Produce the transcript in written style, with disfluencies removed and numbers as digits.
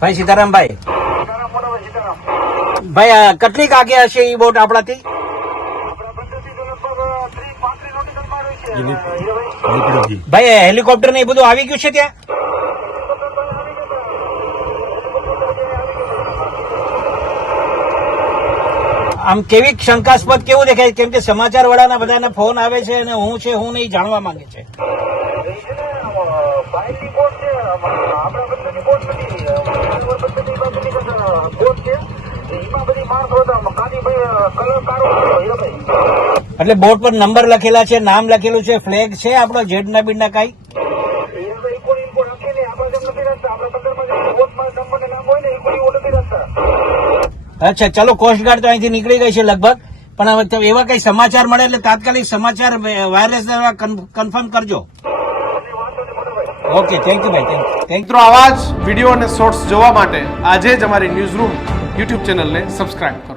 ભાઈ સીતારામભાઈ ભાઈ કેટલીક આગે હશે એ બોટ આપણાથી? ભાઈ હેલિકોપ્ટર ને એ બધું આવી ગયું છે ત્યાં? આમ કેવી શંકાસ્પદ કેવું દેખાય? કેમ કે સમાચાર વાળાના બધાને ફોન આવે છે અને હું છે હું નહીં જાણવા માંગે છે. એટલે બોટ પર નંબર લખેલા છે, નામ લખેલું છે, ફ્લેગ છે આપણો જેડના બીડના કઈ? અચ્છા ચલો, કોસ્ટગાર્ડ તો અહીંથી નીકળી ગઈ છે લગભગ, પણ હવે એવા કઈ સમાચાર મળે એટલે તાત્કાલિક સમાચાર વાયરલેસ દ્વારા કન્ફર્મ કરજો. ઓકે, થેન્ક યુ ભાઈ, થેન્ક યુ. મિત્રો આવા જ વિડીયો અને શોર્ટ્સ જોવા માટે આજે જ અમારી ન્યૂઝ રૂમ યુટ્યુબ ચેનલને સબસ્ક્રાઇબ કરો.